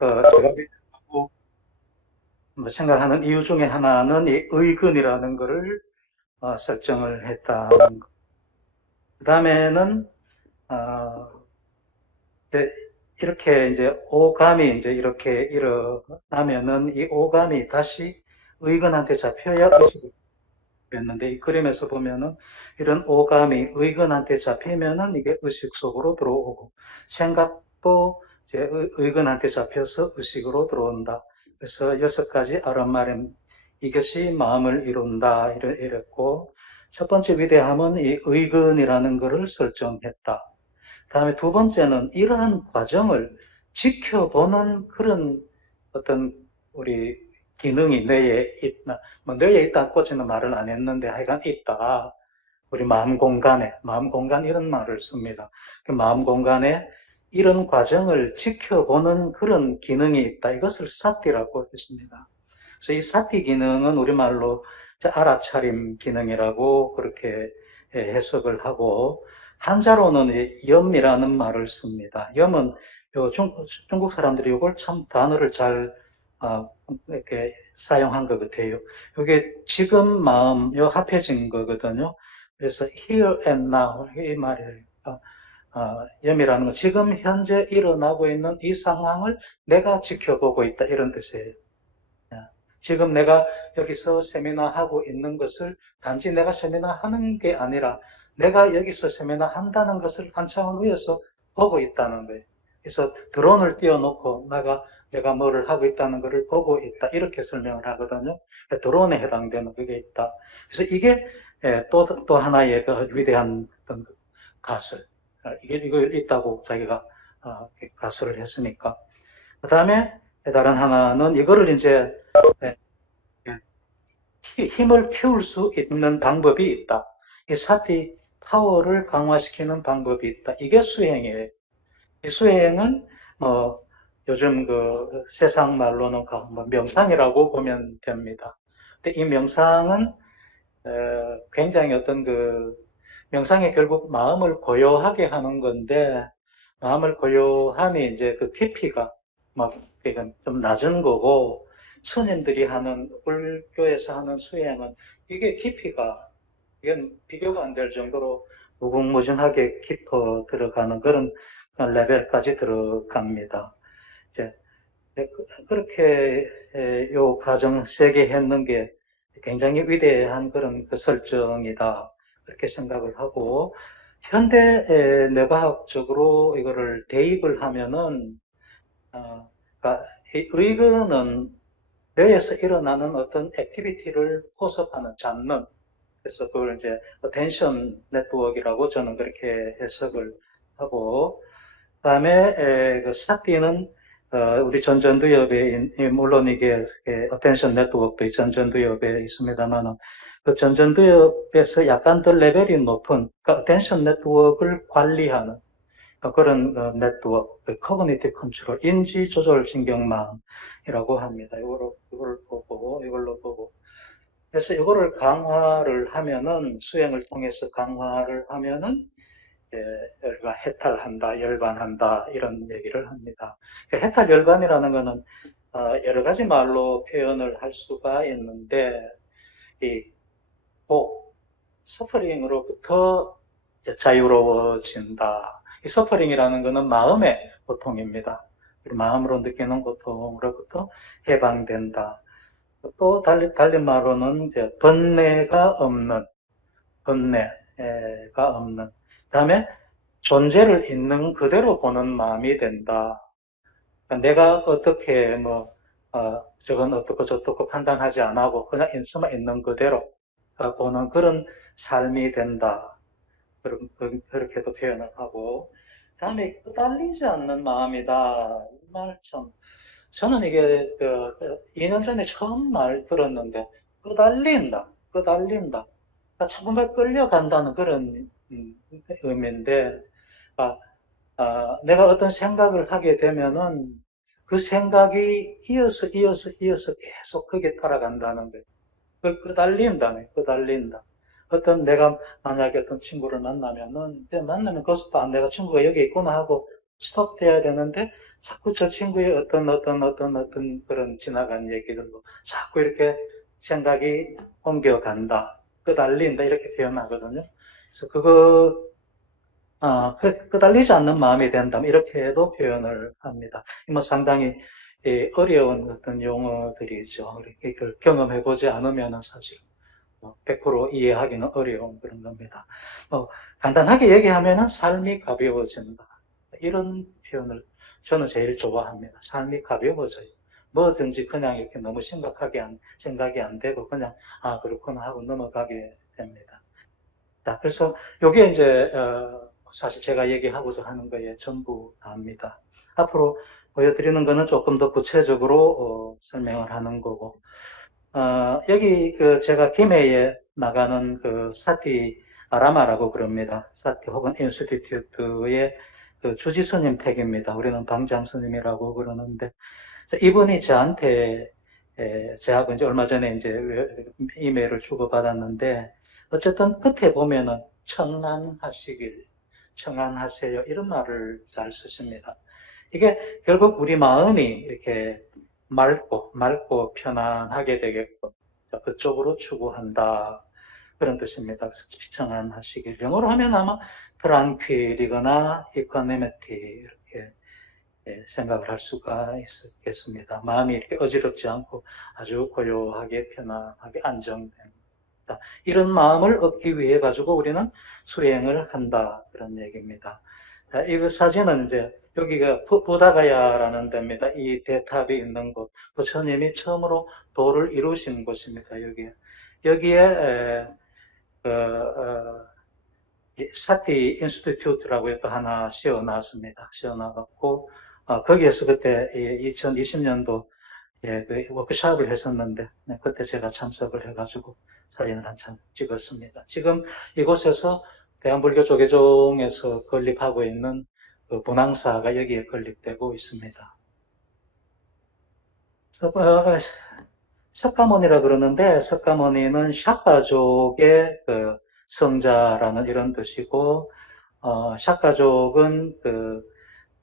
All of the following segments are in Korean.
제가 뭐 생각하는 이유 중에 하나는 이 의근이라는 것을 설정을 했다는 것. 그 다음에는 예, 이렇게 이제 오감이 이제 이렇게 일어나면은 이 오감이 다시 의근한테 잡혀야 의식이 됐는데, 이 그림에서 보면은 이런 오감이 의근한테 잡히면은 이게 의식 속으로 들어오고, 생각도 이제 의근한테 잡혀서 의식으로 들어온다. 그래서 6가지 아름마름, 이것이 마음을 이룬다 이랬고, 첫 번째 위대함은 이 의근이라는 것을 설정했다. 다음에 두 번째는 이러한 과정을 지켜보는 그런 어떤 우리 기능이 뇌에 있나, 뭐 뇌에 있다고지는 말을 안 했는데 하여간 있다. 우리 마음 공간 이런 말을 씁니다. 그 마음 공간에 이런 과정을 지켜보는 그런 기능이 있다. 이것을 사티라고 했습니다. 그래서 이 사티 기능은 우리말로 알아차림 기능이라고 그렇게 해석을 하고, 한자로는 염이라는 말을 씁니다. 염은 중국 사람들이 이걸 참 단어를 잘 이렇게 사용한 것 같아요. 이게 지금 마음, 요 합해진 거거든요. 그래서 here and now 이 말이에요. 염이라는 건 지금 현재 일어나고 있는 이 상황을 내가 지켜보고 있다 이런 뜻이에요. 지금 내가 여기서 세미나 하고 있는 것을 단지 내가 세미나 하는 게 아니라 내가 여기서 세미나 한다는 것을 한참을 위해서 보고 있다는 거예요. 그래서 드론을 띄워놓고 내가 뭐를 하고 있다는 것을 보고 있다. 이렇게 설명을 하거든요. 드론에 해당되는 그게 있다. 그래서 이게 또 하나의 그 위대한 어떤 가설. 이거 있다고 자기가 가설을 했으니까. 그 다음에 다른 하나는 이거를 이제 힘을 키울 수 있는 방법이 있다. 이 사티 파워를 강화시키는 방법이 있다. 이게 수행이에요. 이 수행은 요즘 그 세상 말로는 뭐 명상이라고 보면 됩니다. 근데 이 명상은 굉장히 어떤 그 명상이 결국 마음을 고요하게 하는 건데, 마음을 고요함이 이제 그 깊이가 막 좀 낮은 거고, 스님들이 하는 불교에서 하는 수행은 이게 깊이가 이건 비교가 안 될 정도로 무궁무진하게 깊어 들어가는 그런 레벨까지 들어갑니다. 이제 그렇게 요 과정 세게 했는 게 굉장히 위대한 그런 그 설정이다. 그렇게 생각을 하고, 현대 뇌과학적으로 이거를 대입을 하면은, 그러니까 의거는 뇌에서 일어나는 어떤 액티비티를 포섭하는 잡는, 그래서 그걸 이제 어텐션 네트워크라고 저는 그렇게 해석을 하고, 그다음에 그 사티는 우리 전전두엽에 물론 이게 어텐션 네트워크도 전전두엽에 있습니다만, 그 전전두엽에서 약간 더 레벨이 높은 그 어텐션 네트워크를 관리하는 그런 네트워크, 커그니티브 컨트롤, 인지 조절 신경망이라고 합니다. 이걸로 보고. 그래서 이거를 강화를 하면은, 수행을 통해서 강화를 하면은 예, 해탈한다, 열반한다 이런 얘기를 합니다. 해탈 열반이라는 것은 여러 가지 말로 표현을 할 수가 있는데, 이 복, 서퍼링으로부터 자유로워진다. 이 서퍼링이라는 것은 마음의 고통입니다. 마음으로 느끼는 고통으로부터 해방된다. 또 달리 말로는 이제 번뇌가 없는. 그다음에 존재를 있는 그대로 보는 마음이 된다. 그러니까 내가 어떻게 저건 어떻고 저떻고 판단하지 않고 그냥 있으면 있는 그대로 보는 그런 삶이 된다. 그렇게도 표현을 하고, 다음에 끄달리지 않는 마음이다. 이 말 참, 저는 이게 2년 전에 처음 말 들었는데, 끄달린다. 그러니까 정말 끌려간다는 그런 의미인데, 아, 내가 어떤 생각을 하게 되면은 그 생각이 이어서 계속 거기에 따라간다는 거예요. 그걸 끄달린다. 내가 만약에 어떤 친구를 만나면은, 만나면 그것도 내가 친구가 여기 있구나 하고 스톱돼야 되는데 자꾸 저 친구의 어떤 그런 지나간 얘기들로 자꾸 이렇게 생각이 옮겨간다, 끄달린다 이렇게 표현하거든요. 그래서 그거 끄달리지 않는 마음이 된다면 이렇게도 표현을 합니다. 뭐 상당히 어려운 어떤 용어들이죠. 이걸 경험해보지 않으면 사실 100% 이해하기는 어려운 그런 겁니다. 간단하게 얘기하면 삶이 가벼워진다. 이런 표현을 저는 제일 좋아합니다. 삶이 가벼워져요. 뭐든지 그냥 이렇게 너무 심각하게 생각이 안 되고 그냥 그렇구나 하고 넘어가게 됩니다. 자, 그래서 이게 이제 사실 제가 얘기하고자 하는 거에 전부 다입니다. 앞으로 보여드리는 거는 조금 더 구체적으로 설명을 하는 거고 여기 그 제가 김해에 나가는 그 사티 아라마라고 그럽니다. 사티 혹은 인스티튜트의 그 주지 스님 택입니다. 우리는 방장 스님이라고 그러는데 이분이 저한테 제하고 이제 얼마 전에 이제 이메일을 주고받았는데 어쨌든 끝에 보면은 청안하시길, 청안하세요 이런 말을 잘 쓰십니다. 이게 결국 우리 마음이 이렇게 맑고 편안하게 되게끔 그쪽으로 추구한다 그런 뜻입니다. 그래서 청안하시길 영어로 하면 아마 트랑퀴리거나 이퀄리미티 이렇게 생각을 할 수가 있겠습니다. 마음이 이렇게 어지럽지 않고 아주 고요하게 편안하게 안정됩니다. 이런 마음을 얻기 위해 가지고 우리는 수행을 한다 그런 얘기입니다. 자, 이 사진은 이제 여기가 부다가야라는 데입니다. 이 대탑이 있는 곳. 부처님이 처음으로 도를 이루신 곳입니다. 여기에 사티 인스티튜트라고 또 하나 씌워놨습니다. 씌워놔갖고 거기에서 그때 2020년도 그 워크숍을 했었는데 그때 제가 참석을 해가지고 사진을 한참 찍었습니다. 지금 이곳에서 대한불교 조계종에서 건립하고 있는 그 본황사가 여기에 건립되고 있습니다. 석가모니라 그러는데 석가모니는 샤가족의 그 성자라는 이런 뜻이고 샤가족은 그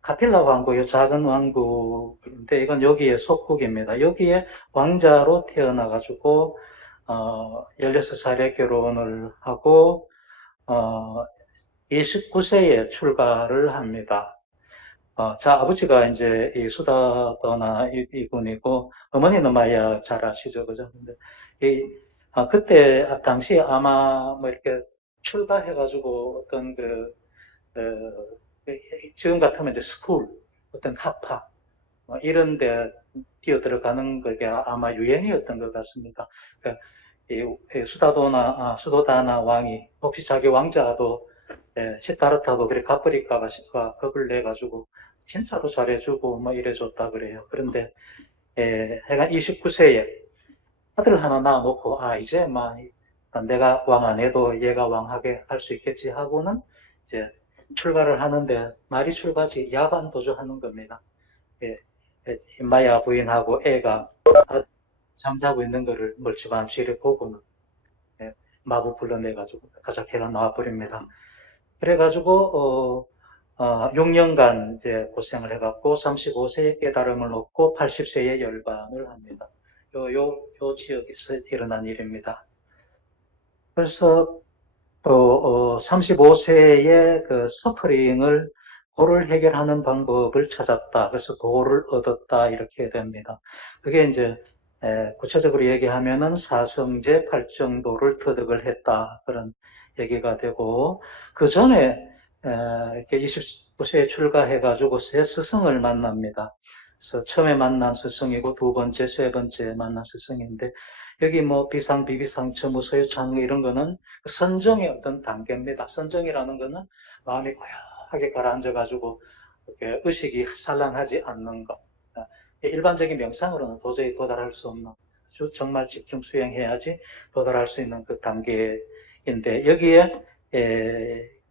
카필라 왕국의 작은 왕국인데 이건 여기에 속국입니다. 여기에 왕자로 태어나가지고 16살에 결혼을 하고 29세에 출가를 합니다. 자, 아버지가 이제 이 수다더나 이분이고, 어머니는 마야 잘 아시죠, 그죠? 근데 그때 당시 아마 뭐 이렇게 출가해가지고 어떤 지금 같으면 이제 스쿨, 어떤 학파, 뭐 이런 데 뛰어 들어가는 그게 아마 유행이었던 것 같습니다. 그러니까 이 수도다나 왕이 혹시 자기 왕자도 시타르타도 그래 갚으리까 겁을 내가지고 진짜로 잘해주고 뭐 이래줬다 그래요. 그런데 해가 29세에 아들 하나 낳아놓고 이제 막 내가 왕 안 해도 얘가 왕하게 할 수 있겠지 하고는 이제 출가를 하는데 말이 출가지 야반 도주하는 겁니다. 예, 마야 부인하고 애가 잠자고 있는 거를 멀찌감치 보고는 마구 불러내가지고 가작해가 나와버립니다. 그래가지고 6년간 이제 고생을 해갖고 35세에 깨달음을 얻고 80세에 열반을 합니다. 요 지역에서 일어난 일입니다. 그래서 또 35세에 그 서퍼링을 도를 해결하는 방법을 찾았다. 그래서 도를 얻었다 이렇게 됩니다. 그게 이제 구체적으로 얘기하면은 사성제 팔정도를 터득을 했다 그런 얘기가 되고 그 전에 이렇게 29세에 출가해가지고 새 스승을 만납니다. 그래서 처음에 만난 스승이고 두 번째, 세 번째 만난 스승인데 여기 뭐 비상, 비비상, 첨무, 소유, 창 이런 거는 그 선정의 어떤 단계입니다. 선정이라는 거는 마음이 고요하게 가라앉아가지고 이렇게 의식이 산란하지 않는 것. 일반적인 명상으로는 도저히 도달할 수 없는 정말 집중 수행해야지 도달할 수 있는 그 단계인데 여기에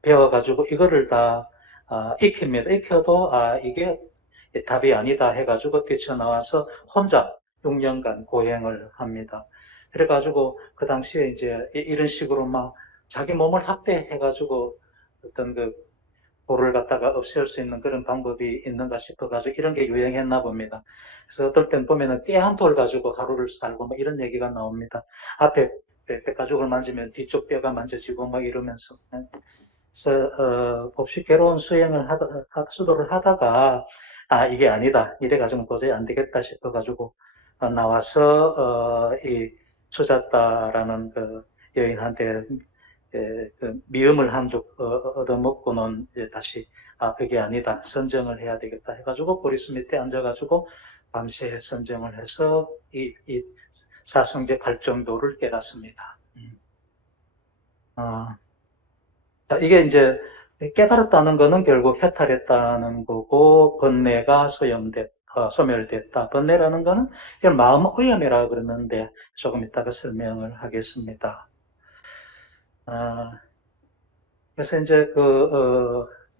배워가지고 이거를 다 익힙니다. 익혀도 이게 답이 아니다 해가지고 뛰쳐나와서 혼자 6년간 고행을 합니다. 그래가지고 그 당시에 이제 이런 식으로 막 자기 몸을 학대해가지고 어떤 그 도를 갖다가 없앨 수 있는 그런 방법이 있는가 싶어가지고 이런 게 유행했나 봅니다. 그래서 어떨 땐 보면은 떼 한 톨 가지고 하루를 살고 뭐 이런 얘기가 나옵니다. 앞에 뼈가죽을 만지면 뒤쪽 뼈가 만져지고 막 이러면서. 그래서 몹시 괴로운 수도를 하다가 이게 아니다. 이래가지고 도저히 안 되겠다 싶어가지고 나와서 이 수자따라는 그 여인한테 그 미음을 한 적 얻어먹고는 다시 그게 아니다. 선정을 해야 되겠다 해가지고 보리스 밑에 앉아가지고 밤새 선정을 해서 이 사성제 발정도를 깨닫습니다. 어, 이게 이제 깨달았다는 거는 결국 해탈했다는 거고 번뇌가 소멸됐다. 번뇌라는 거는 이걸 마음 오염이라고 그러는데 조금 이따가 설명을 하겠습니다. 그래서 이제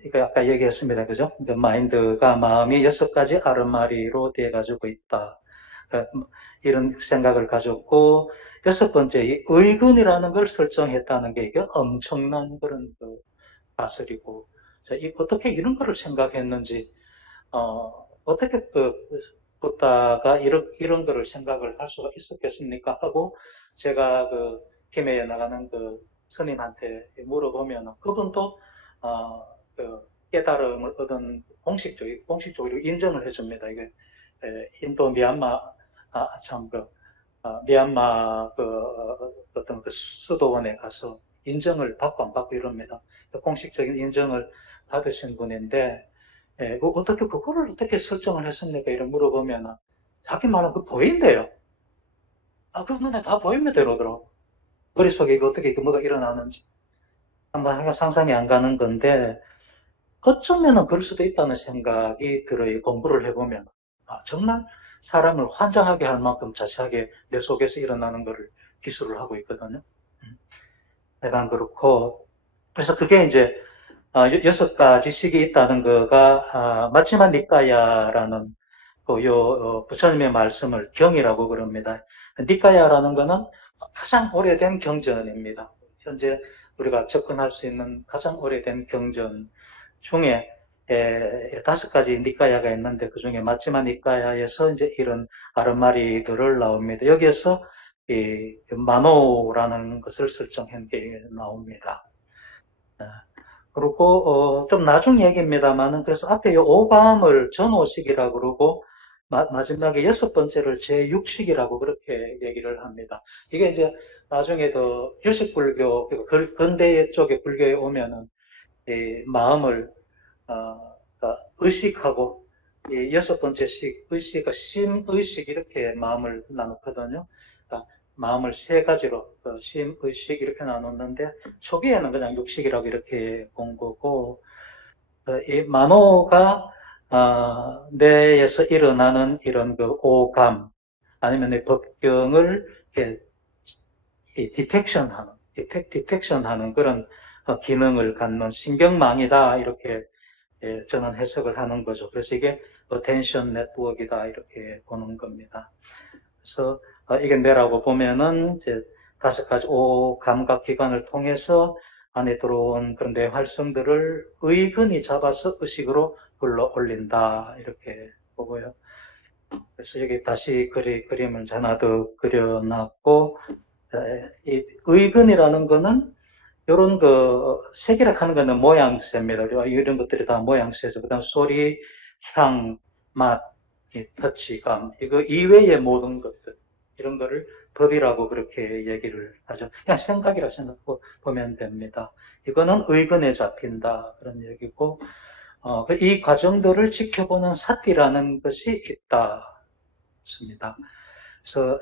이거 아까 얘기했습니다. 그죠? 그 마인드가 마음이 6가지 아르마리로 되어 가지고 있다. 그러니까 이런 생각을 가졌고, 6번째, 이 의근이라는 걸 설정했다는 게 이게 엄청난 그런 가설이고, 자, 어떻게 이런 거를 생각했는지, 어떻게 부다가 이런 거를 생각을 할 수가 있었겠습니까? 하고, 제가 김해에 나가는 스님한테 물어보면, 그분도, 어, 깨달음을 얻은 공식적으로 인정을 해줍니다. 이게, 인도 미얀마, 참, 미얀마 어떤 수도원에 가서 인정을 받고 안 받고 이럽니다. 공식적인 인정을 받으신 분인데, 그거를 어떻게 설정을 했습니까? 이런 물어보면, 자기 말은 보인대요. 그 눈에 다 보입니다. 이러더라고. 머릿속에 이거 어떻게 뭐가 일어나는지. 한번 상상이 안 가는 건데, 어쩌면은 그럴 수도 있다는 생각이 들어요. 공부를 해보면. 정말 사람을 환장하게 할 만큼 자세하게 내 속에서 일어나는 것을 기술을 하고 있거든요. 약간 그렇고. 그래서 그게 이제 6가지씩이 있다는 거가 마치마 니까야라는 부처님의 말씀을 경이라고 그럽니다. 니까야라는 거는 가장 오래된 경전입니다. 현재 우리가 접근할 수 있는 가장 오래된 경전 중에 5가지 니까야가 있는데 그 중에 마치마 니까야에서 이제 이런 아르마리들을 나옵니다. 여기에서 이 마노라는 것을 설정한 게 나옵니다. 그리고 좀 나중 얘기입니다만은 그래서 앞에 이 오감을 전오식이라고 그러고 마지막에 6번째를 제6식이라고 그렇게 얘기를 합니다. 이게 이제 나중에 더 휴식불교 근대 쪽의 불교에 오면은 이 마음을 의식하고 이 6번째식 의식과 심의식 이렇게 마음을 나누거든요. 그러니까 마음을 3가지로 심의식 이렇게 나눴는데 초기에는 그냥 육식이라고 이렇게 본 거고 이 만호가 뇌에서 일어나는 이런 오감 아니면 내 법경을 디텍션하는 그런 기능을 갖는 신경망이다 이렇게 저는 해석을 하는 거죠. 그래서 이게 어텐션 네트워크이다 이렇게 보는 겁니다. 그래서 이게 뇌라고 보면은 이제 5가지 감각 기관을 통해서 안에 들어온 그런 뇌 활성들을 의근히 잡아서 의식으로 불러 올린다 이렇게 보고요. 그래서 여기 다시 그림을 하나 더 그려놨고 이 의근이라는 거는 이런 색이라 하는 거는 모양새입니다. 이런 것들이 다 모양새죠. 그 다음 소리, 향, 맛, 터치감, 이거 이외의 모든 것들, 이런 거를 법이라고 그렇게 얘기를 하죠. 그냥 생각이라 생각하면 됩니다. 이거는 의근에 잡힌다. 그런 얘기고, 이 과정들을 지켜보는 사띠라는 것이 있다. 습니다. 그래서,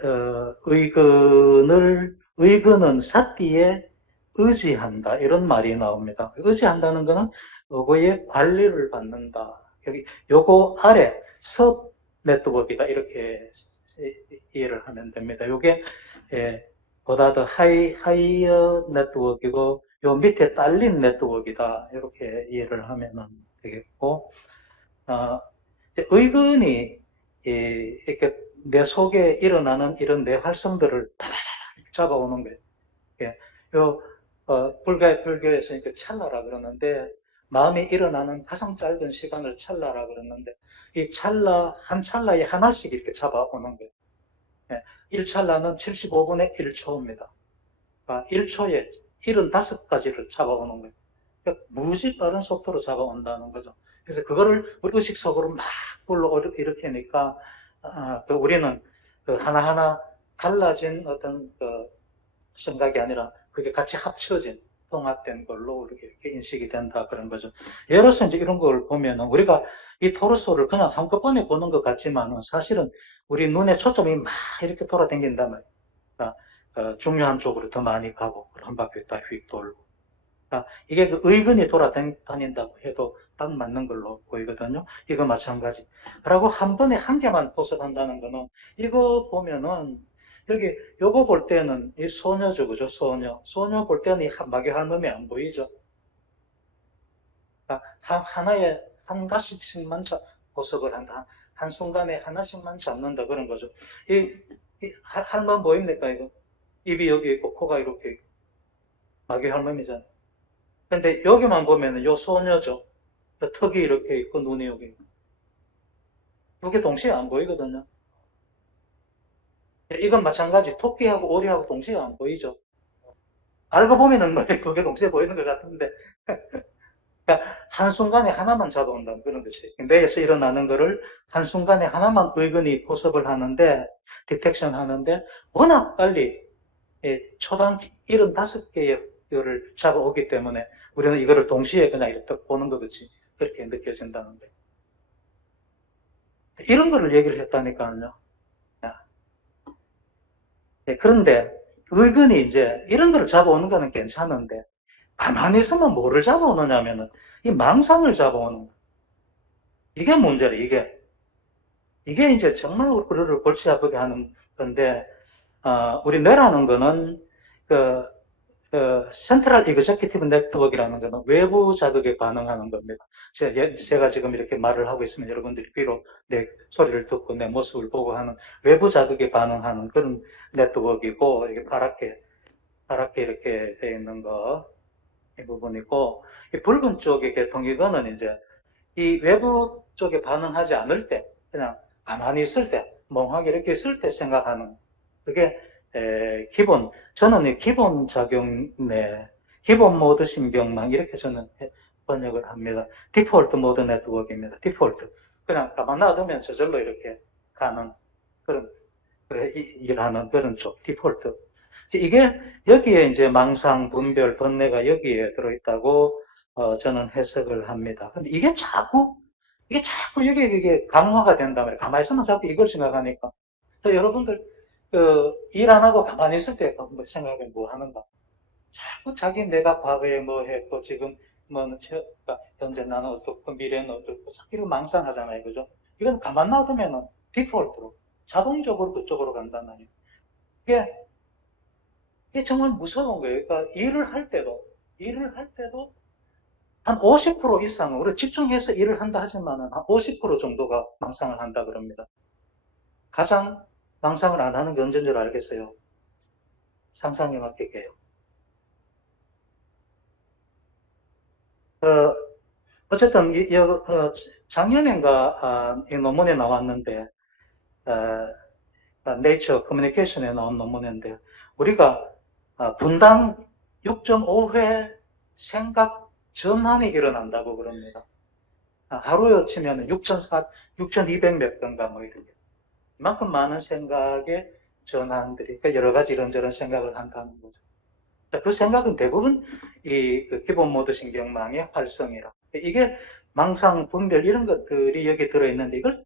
의근은 사띠에 의지한다. 이런 말이 나옵니다. 의지한다는 것은 요거의 관리를 받는다. 여기 요거 아래 섭 네트워크이다. 이렇게 이해를 하면 됩니다. 요게 보다 더 하이어 네트워크이고 요 밑에 딸린 네트워크이다. 이렇게 이해를 하면 되겠고 의근이 이렇게 내 속에 일어나는 이런 내 활성들을 잡아오는 거예요. 요 불교에서 이렇게 찰나라 그러는데 마음이 일어나는 가장 짧은 시간을 찰나라 그랬는데, 이 찰나, 한 찰나에 하나씩 이렇게 잡아오는 거예요. 1찰나는 75분의 1초입니다. 그러니까 1초에 75가지를 잡아오는 거예요. 그러니까 무지 빠른 속도로 잡아온다는 거죠. 그래서 그거를 우리 의식속으로 막 불러일으키니까, 우리는 그 하나하나 달라진 어떤 그 생각이 아니라 그게 같이 합쳐진 통합된 걸로 이렇게 인식이 된다 그런 거죠. 예를 들어서 이제 이런 걸 보면은 우리가 이 토르소를 그냥 한꺼번에 보는 것 같지만은 사실은 우리 눈에 초점이 막 이렇게 돌아다닌단 말이에요. 그러니까 중요한 쪽으로 더 많이 가고 한 바퀴 딱 휙 돌고. 그러니까 이게 그 의근이 돌아다닌다고 해도 딱 맞는 걸로 보이거든요. 이거 마찬가지. 라고 한 번에 한 개만 포섭한다는 거는 이거 보면은 여기 요거 볼 때는 이 소녀죠, 그죠? 소녀 볼 때는 이 마귀 할멈이 안 보이죠. 그러니까 하나에 한 가지씩만 포섭을 한다. 한 순간에 하나씩만 잡는다 그런 거죠. 이 할멈 보입니까 이거? 입이 여기 있고 코가 이렇게 있고 마귀 할멈이잖아요. 근데 여기만 보면은 요 소녀죠. 턱이 이렇게 있고 눈이 여기 있고. 두 개 동시에 안 보이거든요. 이건 마찬가지. 토끼하고 오리하고 동시에 안 보이죠. 알고 보면은 두 개 동시에 보이는 것 같은데 그러니까 한순간에 하나만 잡아온다는 그런 것이 뇌에서 일어나는 거를 한순간에 하나만 의근이 포섭을 하는데 디텍션 하는데 워낙 빨리 초당 75개의 를 잡아오기 때문에 우리는 이거를 동시에 그냥 이렇게 보는 것 같이 그렇게 느껴진다는 거예요. 이런 거를 얘기를 했다니까요. 그런데 의근이 이제 이런 거를 잡아오는 거는 괜찮은데 가만히 있으면 뭐를 잡아오느냐면은 이 망상을 잡아오는 거. 이게 문제래, 이게. 이게 이제 정말 우리를 골치 아프게 하는 건데, 우리 뇌라는 거는 그, 센트럴 이그제큐티브 네트워크라는 거는 외부 자극에 반응하는 겁니다. 제가 지금 이렇게 말을 하고 있으면 여러분들이 귀로 내 소리를 듣고 내 모습을 보고 하는 외부 자극에 반응하는 그런 네트워크이고, 이게 파랗게 이렇게 되어 있는 거, 이 부분이고, 이 붉은 쪽의 계통, 이거는 이제 이 외부 쪽에 반응하지 않을 때, 그냥 가만히 있을 때, 멍하게 이렇게 있을 때 생각하는, 그게, 저는 이 기본 작용 내, 기본 모드 신경망, 이렇게 저는 번역을 합니다. 디폴트 모드 네트워크입니다. 디폴트. 그냥 가만 놔두면 저절로 이렇게 가는 그런, 일하는 그런 쪽, 디폴트. 이게 여기에 이제 망상, 분별, 번뇌가 여기에 들어있다고 저는 해석을 합니다. 근데 이게 자꾸 이게 강화가 된단 말이에요. 가만히 있으면 자꾸 이걸 생각하니까. 여러분들 일 안 하고 가만히 있을 때 생각해 뭐 하는가? 자꾸 자기 내가 과거에 뭐 했고 지금 뭐 현재 나는 어떻고 미래는 어떻고 자꾸 이런 망상하잖아요, 그죠? 이건 가만 놔두면은 디폴트로 자동적으로 그쪽으로 간단 말이에요. 이게 이게 정말 무서운 거예요. 그러니까 일을 할 때도 한 50% 이상은 우리 집중해서 일을 한다 하지만은 한 50% 정도가 망상을 한다 그럽니다. 가장 망상을 안 하는 게 언제인 줄 알겠어요? 상상에 맡기게요. 어쨌든 작년인가 이 논문에 나왔는데 네이처 커뮤니케이션에 나온 논문인데 우리가 분당 6.5회 생각 전환이 일어난다고 그럽니다. 하루에 치면 6,200 몇 건가 뭐 이렇게. 이만큼 많은 생각의 전환들이, 그러니까 여러 가지 이런저런 생각을 한다는 거죠. 그 생각은 대부분 그 기본 모드 신경망의 활성이라. 이게 망상, 분별 이런 것들이 여기 들어있는데 이걸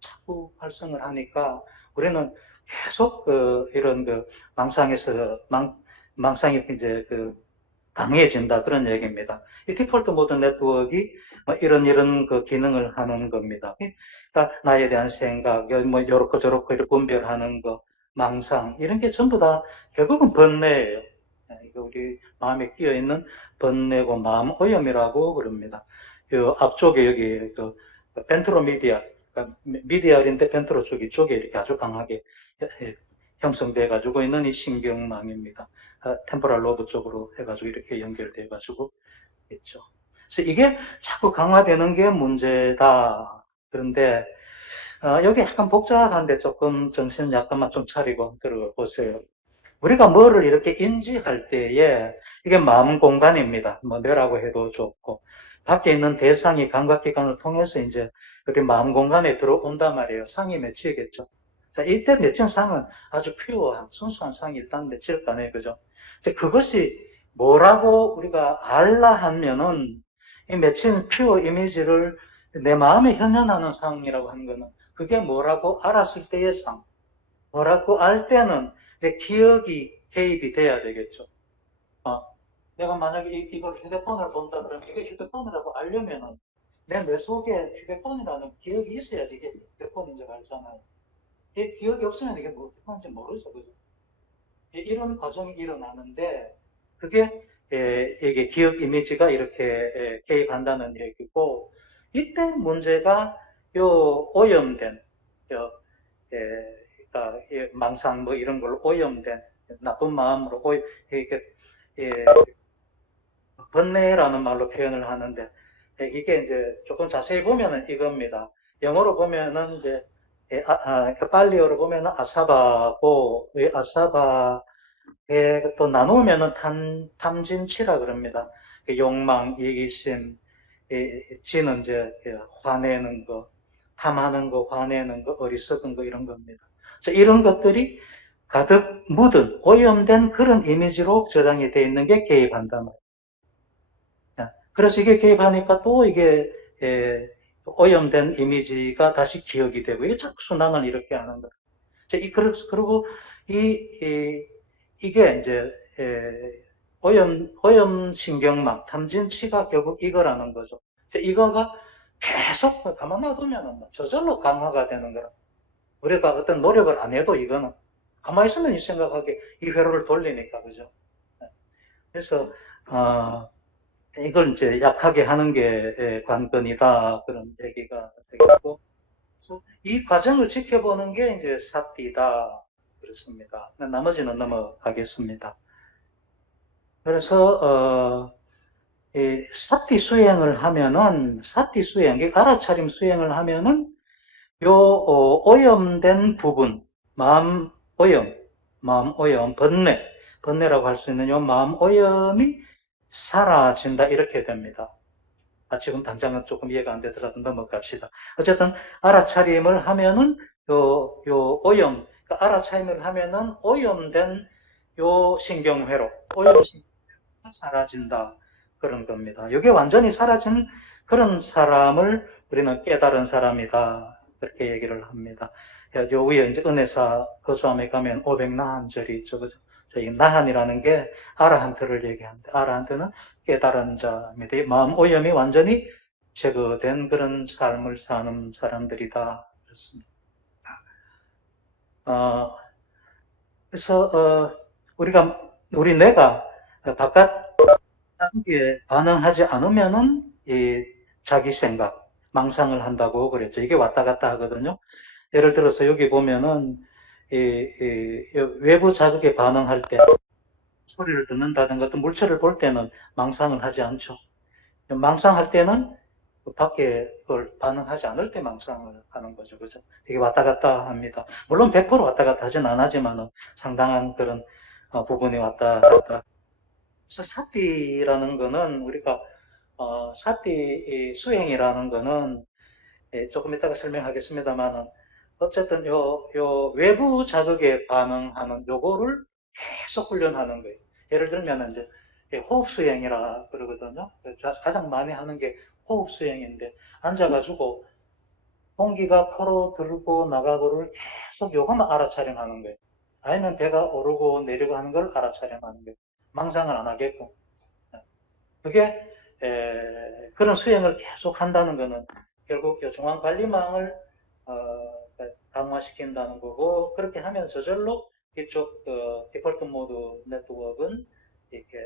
자꾸 활성을 하니까 우리는 계속 이런 망상에서 망상이 이제 강해진다 그런 얘기입니다. 이 디폴트 모드 네트워크가 뭐 이런 그 기능을 하는 겁니다. 그러니까 나에 대한 생각, 뭐 요렇고 저렇고 이렇게 분별하는 거, 망상 이런 게 전부 다 결국은 번뇌예요. 이거 우리 마음에 끼어 있는 번뇌고 마음 오염이라고 그럽니다. 요 앞쪽에 여기 벤트로미디아, 그러니까 미디알인데 벤트로 쪽에 이렇게 아주 강하게 형성돼 가지고 있는 이 신경망입니다. 템포럴 로브 쪽으로 해가지고 이렇게 연결돼 가지고 있죠. 그래서 이게 자꾸 강화되는 게 문제다. 그런데 여기 약간 복잡한데 조금 정신 약간만 좀 차리고 들어보세요. 우리가 뭐를 이렇게 인지할 때에 이게 마음 공간입니다. 뭐 뇌라고 해도 좋고 밖에 있는 대상이 감각기관을 통해서 이제 우리 마음 공간에 들어온단 말이에요. 상이 맺히겠죠. 자, 이때 맺힌 상은 아주 퓨어한 순수한 상이 일단 맺힐 거 아니에요. 그죠? 그것이 뭐라고 우리가 알라 하면은 이 맺힌 퓨어 이미지를 내 마음에 현현하는 상이라고 하는 거는 그게 뭐라고 알았을 때의 상. 뭐라고 알 때는 내 기억이 개입이 돼야 되겠죠. 어, 내가 만약에 이걸 휴대폰을 본다 그러면 이게 휴대폰이라고 알려면은 내 뇌 속에 휴대폰이라는 기억이 있어야지 이게 휴대폰인 줄 알잖아요. 이 기억이 없으면 이게 뭐 휴대폰인지 모르죠. 그죠? 이런 과정이 일어나는데 그게 이게 기억 이미지가 이렇게 개입한다는 얘기고 이때 문제가 요 오염된 요 예, 그러니까 망상 뭐 이런 걸로 오염된 나쁜 마음으로 이게 예, 번뇌라는 말로 표현을 하는데 이게 이제 조금 자세히 보면은 이겁니다. 영어로 보면은 이제 빨리어로 보면은 아사바고 이 아사바에 또 나누면은 탐진치라 그럽니다. 욕망, 이기심, 지는 이제 화내는 거, 탐하는 거, 화내는 거, 어리석은 거 이런 겁니다. 이런 것들이 가득 묻은 오염된 그런 이미지로 저장이 되어 있는 게 개입한단 말이에요. 그래서 이게 개입하니까 또 이게 오염된 이미지가 다시 기억이 되고 이게 자꾸 순환을 이렇게 하는 거예요. 그리고 이게 이제 오염 신경망, 탐진치가 결국 이거라는 거죠. 이거가 계속 가만 놔두면 저절로 강화가 되는 거라. 우리가 어떤 노력을 안 해도 이거는 가만히 있으면 이 생각하게 이 회로를 돌리니까 그죠. 그래서 이걸 이제 약하게 하는 게 관건이다 그런 얘기가 되겠고 이 과정을 지켜보는 게 이제 사띠다 그렇습니다. 나머지는 넘어가겠습니다. 그래서 이 사띠 수행을 하면은 사띠 수행, 알아차림 수행을 하면은 요 오염된 부분, 마음 오염, 번뇌라고 할 수 있는 요 마음 오염이 사라진다 이렇게 됩니다. 지금 당장은 조금 이해가 안 되더라도 넘어갑시다. 어쨌든 알아차림을 하면은 요 오염, 그러니까 알아차림을 하면은 오염된 요 신경회로 오염 신경회로 사라진다 그런 겁니다. 이게 완전히 사라진 그런 사람을 우리는 깨달은 사람이다 그렇게 얘기를 합니다. 요 위에 이제 은혜사 거주함에 가면 500나한절이 있죠. 그죠? 이 나한이라는 게 아라한트를 얘기하는데 아라한트는 깨달은 자입니다. 마음 오염이 완전히 제거된 그런 삶을 사는 사람들이다. 그렇습니다. 어, 그래서 우리 뇌가 바깥 게 반응하지 않으면은 이 자기 생각, 망상을 한다고 그랬죠. 이게 왔다 갔다 하거든요. 예를 들어서 여기 보면은 외부 자극에 반응할 때 소리를 듣는다든가 어떤 물체를 볼 때는 망상을 하지 않죠. 망상할 때는 그 밖에 그걸 반응하지 않을 때 망상을 하는 거죠. 그죠? 이게 왔다 갔다 합니다. 물론 100% 왔다 갔다 하진 않지만은 상당한 그런 부분이 왔다 갔다. 그래서 사띠라는 거는 우리가 사띠 수행이라는 거는 조금 이따가 설명하겠습니다만은 어쨌든 요 외부 자극에 반응하는 요거를 계속 훈련하는 거예요. 예를 들면 이제 호흡 수행이라 그러거든요. 가장 많이 하는 게 호흡 수행인데 앉아가지고 공기가 코로 들고 나가고를 계속 요것만 알아차림하는 거예요. 아니면 배가 오르고 내리고 하는 걸 알아차림하는 거예요. 망상을 안 하게끔. 그게 그런 수행을 계속 한다는 것은 결국 중앙관리망을 강화시킨다는 거고 그렇게 하면 저절로 이쪽 디폴트 모드 네트워크는 이렇게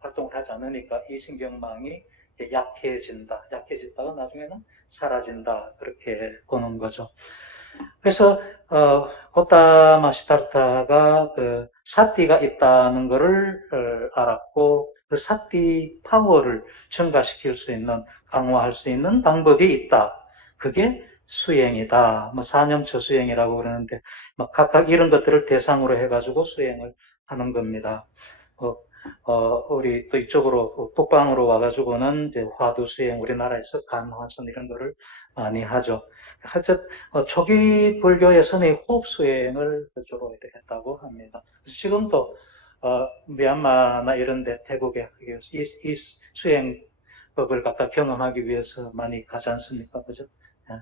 활동을 하지 않으니까 이 신경망이 약해진다가 나중에는 사라진다 그렇게 보는 거죠. 그래서 고타마 시타르타가 그 사띠가 있다는 것을 알았고 그 사띠 파워를 증가시킬 수 있는, 강화할 수 있는 방법이 있다. 그게 수행이다. 뭐 사념처 수행이라고 그러는데, 뭐 각각 이런 것들을 대상으로 해가지고 수행을 하는 겁니다. 어, 우리 또 이쪽으로 북방으로 와가지고는 이제 화두 수행, 우리나라에서 간화선 이런 거를 많이 하죠. 하여튼 초기 불교에서는 호흡 수행을 주로 했다고 합니다. 지금도 미얀마나 이런 데 태국에 이 수행법을 갖다 경험하기 위해서 많이 가지 않습니까? 그죠? 예.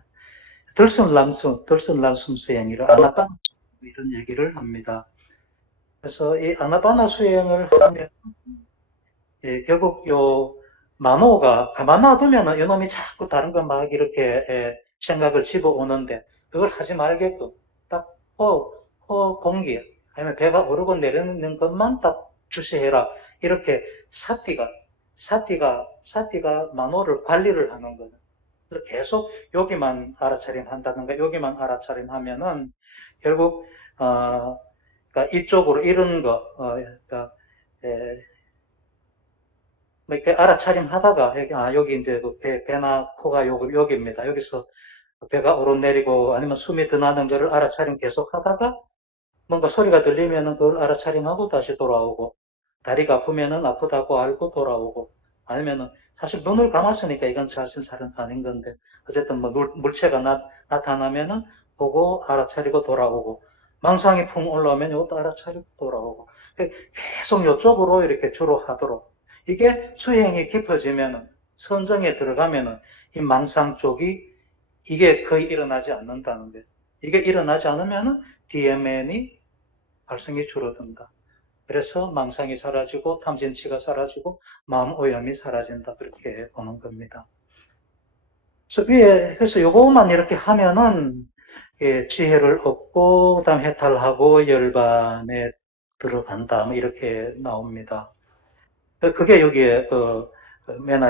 들순람숨 수행이라 아나빠나 이런 얘기를 합니다. 그래서 이 아나빠나 수행을 하면 예, 결국 요 만호가 가만 놔두면 이놈이 자꾸 다른 거 막 이렇게 생각을 집어오는데 그걸 하지 말게끔 딱 공기 아니면 배가 오르고 내리는 것만 딱 주시해라. 이렇게 사띠가 만호를 관리를 하는 거죠. 그래서 계속 여기만 알아차림 한다든가 여기만 알아차림 하면은 결국 그러니까 이쪽으로 이런 거 그러니까 뭐 이렇게 알아차림 하다가 여기 이제 그 배나 코가 여기입니다. 여기서 배가 오르내리고 아니면 숨이 더 나는 거를 알아차림 계속 하다가 뭔가 소리가 들리면은 그걸 알아차림하고 다시 돌아오고 다리가 아프면은 아프다고 알고 돌아오고 아니면은 사실 눈을 감았으니까 이건 사실 잘은 아닌 건데 어쨌든 뭐 물체가 나타나면은 보고 알아차리고 돌아오고 망상이 풍 올라오면 이것도 알아차리고 돌아오고 계속 이쪽으로 이렇게 주로 하도록 이게 수행이 깊어지면은 선정에 들어가면은 이 망상 쪽이 이게 거의 일어나지 않는다는 거예요. 이게 일어나지 않으면은 DMN이 발생이 줄어든다. 그래서 망상이 사라지고 탐진치가 사라지고 마음 오염이 사라진다. 그렇게 보는 겁니다. 그래서 요거만 이렇게 하면은 예, 지혜를 얻고 그다음 해탈하고 열반에 들어간다. 뭐 이렇게 나옵니다. 그게 여기에 맨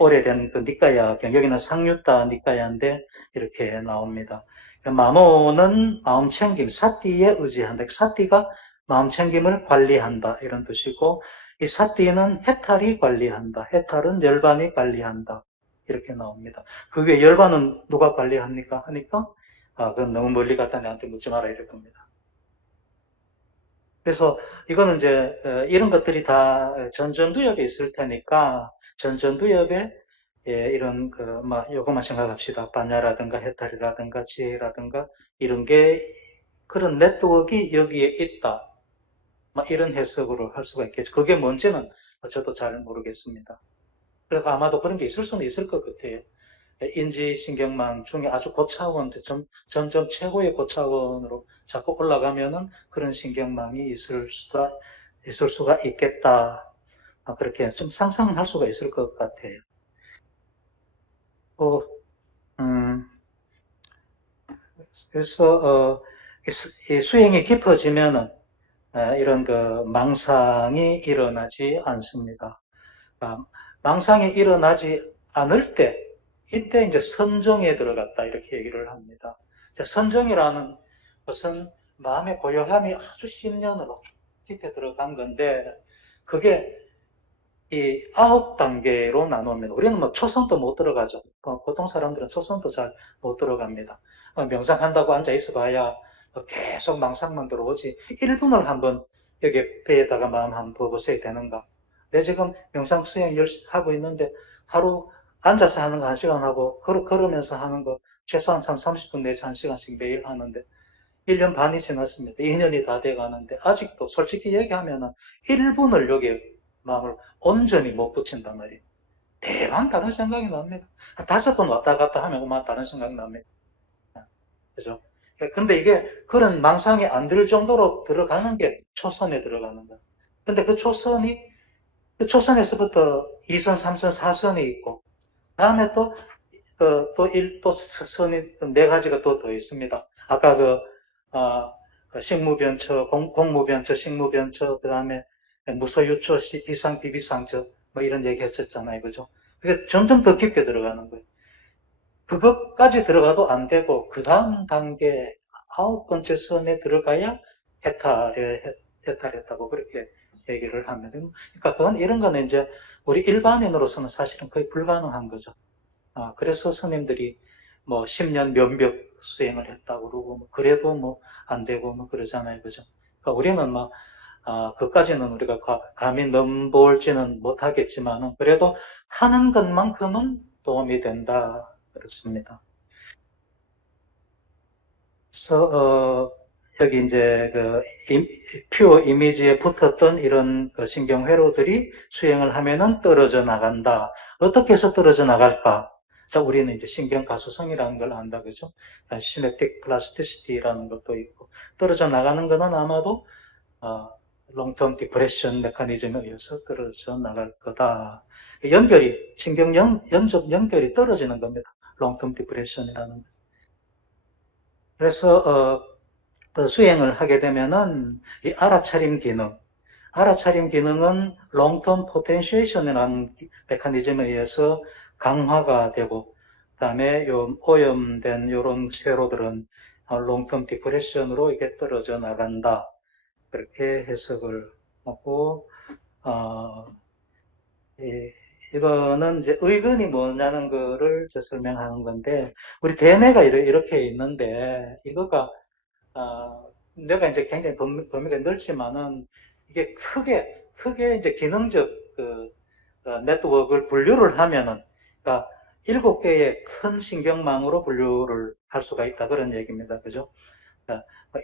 오래된 그 니까야 여기는 상유타 니까야인데 이렇게 나옵니다. 마모는 마음 챙김, 사띠에 의지한다. 사띠가 마음 챙김을 관리한다 이런 뜻이고 이 사띠는 해탈이 관리한다. 해탈은 열반이 관리한다. 이렇게 나옵니다. 그 위에 열반은 누가 관리합니까? 하니까 그건 너무 멀리 갔다 내한테 묻지 마라 이럴 겁니다. 그래서 이거는 이제 이런 것들이 다 전전두엽에 있을 테니까 전전두엽에 이런 그막 요것만 생각합시다. 반야라든가 해탈이라든가 지혜라든가 이런 게 그런 네트워크가 여기에 있다. 막 이런 해석으로 할 수가 있겠죠. 그게 뭔지는 저도 잘 모르겠습니다. 그래서 아마도 그런 게 있을 수는 있을 것 같아요. 인지신경망 중에 아주 고차원, 점점 최고의 고차원으로 자꾸 올라가면은 그런 신경망이 있을 수가 있겠다. 그렇게 좀 상상할 수가 있을 것 같아요. 어, 음, 그래서, 수행이 깊어지면은, 이런 그 망상이 일어나지 않습니다. 아, 망상이 일어나지 않을 때, 이때 이제 선정에 들어갔다, 이렇게 얘기를 합니다. 선정이라는 것은 마음의 고요함이 아주 10년으로 깊게 들어간 건데, 그게 이 9단계로 나눕니다. 우리는 뭐 초선도 못 들어가죠. 보통 사람들은 초선도 잘 못 들어갑니다. 명상한다고 앉아 있어 봐야 계속 망상만 들어오지. 1분을 한번 여기 배에다가 마음 한번 부어보셔야 되는가. 내 지금 명상 수행 열심히 하고 있는데 하루 앉아서 하는 거 1시간 하고 걸으면서 하는 거 최소한 30분 내지 1시간씩 매일 하는데 1년 반이 지났습니다. 2년이 다 돼 가는데 아직도 솔직히 얘기하면은 1분을 여기에 마음을 온전히 못 붙인단 말이에요. 대만 다른 생각이 납니다. 5번 왔다 갔다 하면 그만 다른 생각이 납니다. 그죠? 근데 이게 그런 망상이 안 들 정도로 들어가는 게 초선에 들어가는 거예요. 근데 그 초선에서부터 2선, 3선, 4선이 있고, 다음에 또 선이 4가지가 또 더 있습니다. 아까 어, 식무변처, 공무변처, 식무변처, 그 다음에 무소유처, 비상, 비비상처, 뭐 이런 얘기 했었잖아요. 그죠? 그게 점점 더 깊게 들어가는 거예요. 그것까지 들어가도 안 되고, 그 다음 단계, 9번째 선에 들어가야 해탈했다고 그렇게 얘기를 하면, 그러니까 그건 이런 거는 이제 우리 일반인으로서는 사실은 거의 불가능한 거죠. 그래서 스님들이 뭐 10년 면벽 수행을 했다고 그러고, 뭐 그래도 뭐 안 되고 뭐 그러잖아요. 그죠? 그러니까 우리는 뭐, 그까지는 우리가 감히 넘볼지는 못하겠지만은, 그래도 하는 것만큼은 도움이 된다. 그렇습니다. 그래서, 여기 이제 퓨어 이미지에 붙었던 이런 그 신경회로들이 수행을 하면은 떨어져 나간다. 어떻게 해서 떨어져 나갈까? 자, 우리는 이제 신경 가소성이라는 걸 안다, 그죠? 시냅틱 플라스티시티라는 것도 있고, 떨어져 나가는 것은 아마도, 롱텀 디프레션 메커니즘에 의해서 떨어져 나갈 거다. 연접 연결이 떨어지는 겁니다. 롱텀 디프레션이라는 것. 그래서, 수행을 하게 되면은, 이 알아차림 기능은 롱텀 포텐시에이션이라는 메커니즘에 의해서 강화가 되고, 그 다음에 요 오염된 요런 세로들은 롱텀 디프레션으로 이게 떨어져 나간다. 그렇게 해석을 하고, 어, 이거는 이제 의근이 뭐냐는 거를 설명하는 건데, 우리 대뇌가 이렇게 있는데, 이거가 내가 이제 굉장히 범위가 넓지만은 이게 크게 이제 기능적 네트워크를 분류를 하면은, 그러니까 7개의 큰 신경망으로 분류를 할 수가 있다. 그런 얘기입니다. 그죠?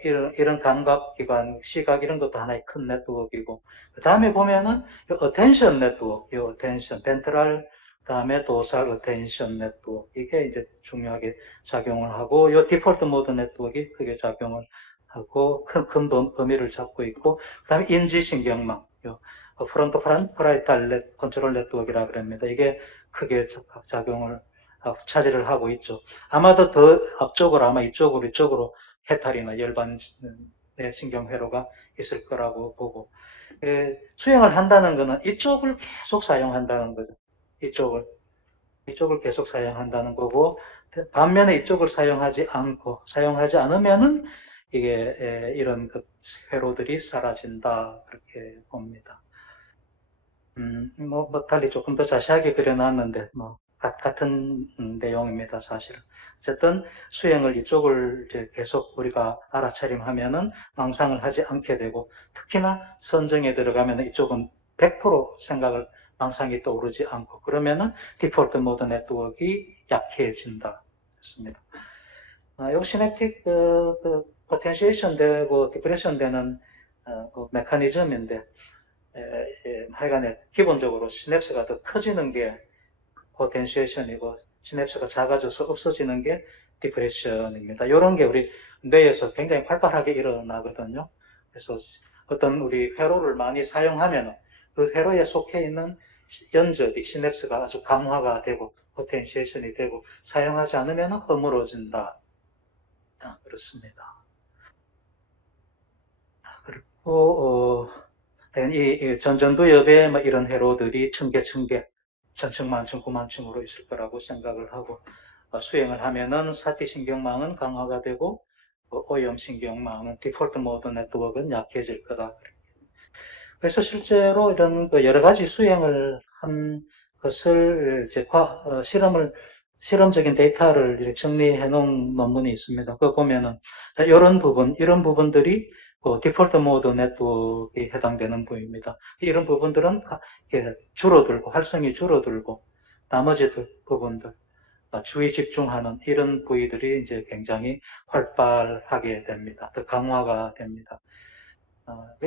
이런 감각기관, 시각 이런 것도 하나의 큰 네트워크이고, 그 다음에 보면은 어텐션 네트워크, 어텐션, 벤트럴, 그 다음에 도살 어텐션 네트워크, 이게 이제 중요하게 작용을 하고, 요 디폴트 모드 네트워크가 크게 작용을 하고, 큰 범위를 잡고 있고, 그 다음에 인지신경망, 요 프론트 프라이탈 컨트롤 네트워크라 그럽니다. 이게 크게 작용을 차지를 하고 있죠. 아마도 더 앞쪽으로 아마 이쪽으로 해탈이나 열반 신경회로가 있을 거라고 보고, 수행을 한다는 것은 이쪽을 계속 사용한다는 거죠. 이쪽을 계속 사용한다는 거고, 반면에 이쪽을 사용하지 않으면은 이게 이런 그 회로들이 사라진다. 그렇게 봅니다. 달리 조금 더 자세하게 그려놨는데, 같은 내용입니다, 사실은. 어쨌든, 수행을 이쪽을 이제 계속 우리가 알아차림하면은 망상을 하지 않게 되고, 특히나 선정에 들어가면 이쪽은 100% 생각을, 망상이 떠오르지 않고, 그러면은 디폴트 모드 네트워크가 약해진다. 그렇습니다. 요 시냅틱, 포텐시에이션 되고, 디프레션 되는, 그 메커니즘인데, 하여간에 기본적으로 시냅스가 더 커지는 게 포텐시에이션이고 시냅스가 작아져서 없어지는 게 디프레션입니다. 이런 게 우리 뇌에서 굉장히 활발하게 일어나거든요. 그래서 어떤 우리 회로를 많이 사용하면 그 회로에 속해 있는 연접이 시냅스가 아주 강화가 되고 포텐시에이션이 되고 사용하지 않으면 허물어진다. 그렇습니다. 그리고 이 전전두엽에 뭐 이런 회로들이 층계, 천층만층, 구만층으로 있을 거라고 생각을 하고, 수행을 하면은 사티신경망은 강화가 되고, 오염신경망은 디폴트 모드 네트워크는 약해질 거다. 그래서 실제로 이런 그 여러 가지 수행을 한 것을 이제 실험적인 데이터를 정리해 놓은 논문이 있습니다. 그거 보면은 이런 부분들이 디폴트 모드 네트워크에 해당되는 부분입니다. 이런 부분들은 줄어들고 활성이 줄어들고 나머지 부분들 주의 집중하는 이런 부위들이 이제 굉장히 활발하게 됩니다. 더 강화가 됩니다.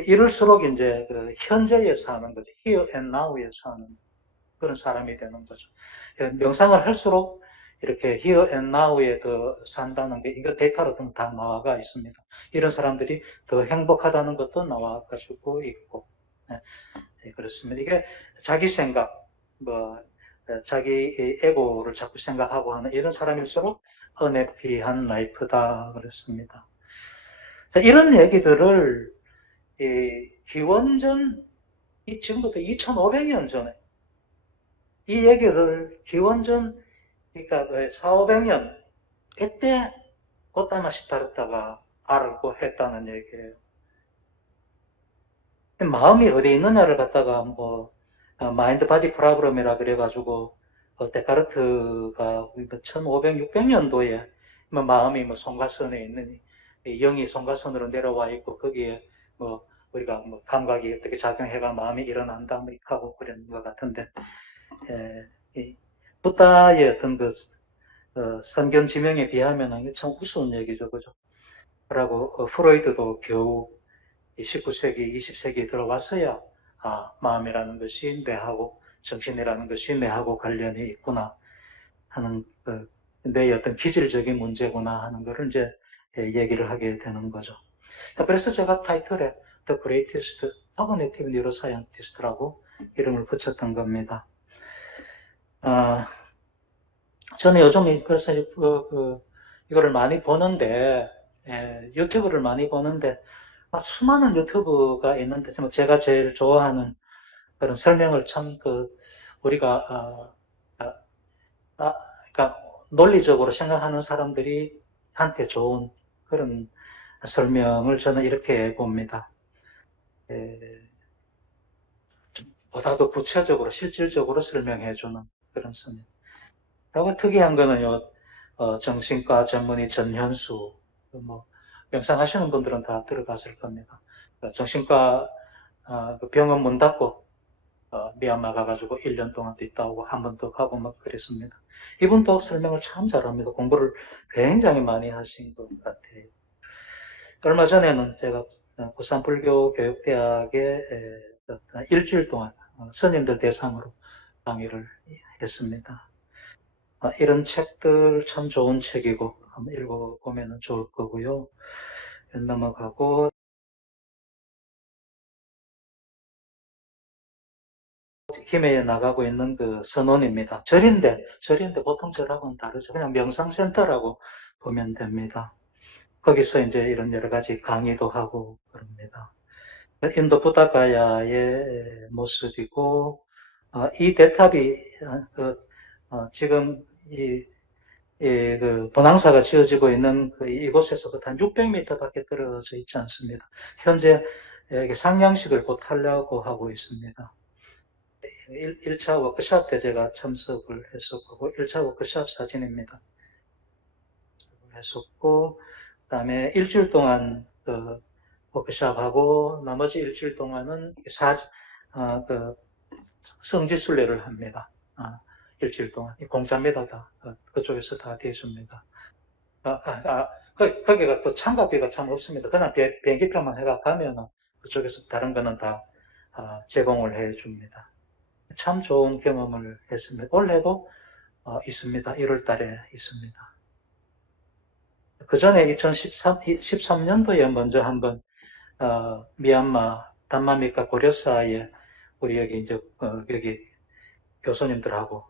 이럴수록 이제 그 현재에서 하는 거죠. here and now에서 하는 그런 사람이 되는 거죠. 명상을 할수록 이렇게 here and now에 더 산다는 게 이거 데이터로 다 나와가 있습니다. 이런 사람들이 더 행복하다는 것도 나와가지고 있고, 네, 그렇습니다. 이게 자기 생각, 뭐 자기 에고를 자꾸 생각하고 하는 이런 사람일수록 은혜피한 라이프다 그렇습니다. 자, 이런 얘기들을 기원전 지금부터 2500년 전에 이 얘기를 기원전 그러니까 4, 500년 그때 고타마 시타르타가 알고 했다는 얘기예요. 마음이 어디 있느냐를 갖다가 뭐 마인드 바디 프로그램이라 그래가지고 데카르트가 1500, 600년도에 뭐 마음이 뭐 송가선에 있는 영이 송가선으로 내려와 있고 거기에 뭐 우리가 뭐 감각이 어떻게 작용해가 마음이 일어난다 뭐 하고 그런 것 같은데 이 부다의 어떤 그 선견 지명에 비하면 참 우스운 얘기죠, 그죠? 그러고 프로이드도 겨우 19세기, 20세기에 들어왔어야 마음이라는 것이 뇌하고 정신이라는 것이 뇌하고 관련이 있구나 하는 뇌의 어떤 기질적인 문제구나 하는 것을 이제 얘기를 하게 되는 거죠. 그래서 제가 타이틀에 The Greatest Cognitive Neuroscientist라고 이름을 붙였던 겁니다. 저는 요즘 그래서 이거를 많이 보는데 유튜브를 많이 보는데 수많은 유튜브가 있는데 제가 제일 좋아하는 그런 설명을 참 우리가 그러니까 논리적으로 생각하는 사람들이 한테 좋은 그런 설명을 저는 이렇게 봅니다. 보다 더 구체적으로 실질적으로 설명해주는 그런 설명. 그리고 특이한 거는요, 정신과 전문의 전현수, 뭐, 명상하시는 분들은 다 들어갔을 겁니다. 정신과 그 병원 문 닫고 미얀마 가가지고 1년 동안 있다 오고 한 번 더 가고 막 그랬습니다. 이분도 설명을 참 잘합니다. 공부를 굉장히 많이 하신 것 같아요. 얼마 전에는 제가 부산 불교교육대학에 일주일 동안 스님들 대상으로 강의를 했습니다. 이런 책들 참 좋은 책이고 한번 읽어보면 좋을 거고요. 넘어가고 힘에 나가고 있는 그 선원입니다. 절인데 보통 절하고는 다르죠. 그냥 명상센터라고 보면 됩니다. 거기서 이제 이런 여러 가지 강의도 하고 그럽니다. 인도 부다가야의 모습이고 이 대탑이 지금 그 bonang사가 지어지고 있는 이곳에서부터 한 600m밖에 떨어져 있지 않습니다. 현재 상냥식을 곧 하려고 하고 있습니다. 1차 워크숍 때 제가 참석을 했었고 1차 워크숍 사진입니다. 했었고 그다음에 일주일 동안 워크숍하고 나머지 일주일 동안은 그 성지순례를 합니다. 일주일 동안 공짜입니다. 다 그쪽에서 다 대줍니다. 거기가 또 참가비가 참 없습니다. 그냥 비행기표만 해가 가면 그쪽에서 다른 거는 다 제공을 해 줍니다. 참 좋은 경험을 했습니다. 올해도 있습니다. 1월 달에 있습니다. 그 전에 2013년도에 먼저 한번 미얀마 단마미카 고려사에 우리 여기 이제 여기 교수님들하고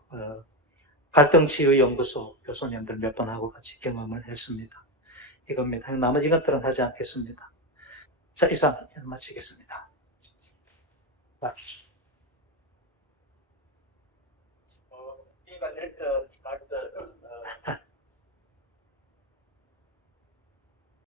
갈등치유연구소 교수님들 몇 번 하고 같이 경험을 했습니다. 이겁니다. 나머지 것들은 하지 않겠습니다. 자, 이상 마치겠습니다.